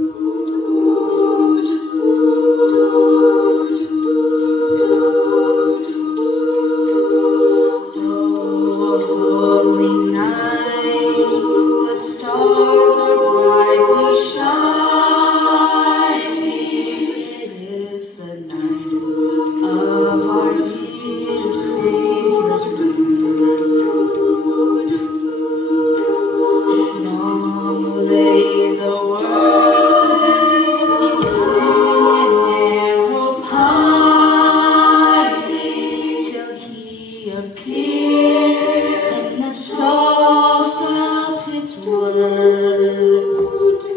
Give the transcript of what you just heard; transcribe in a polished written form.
Holy night, the stars are brightly shining. It is the night of our dear Savior's birth. Long lay the world in sin and narrow pining, till He appeared and the soul felt its worth.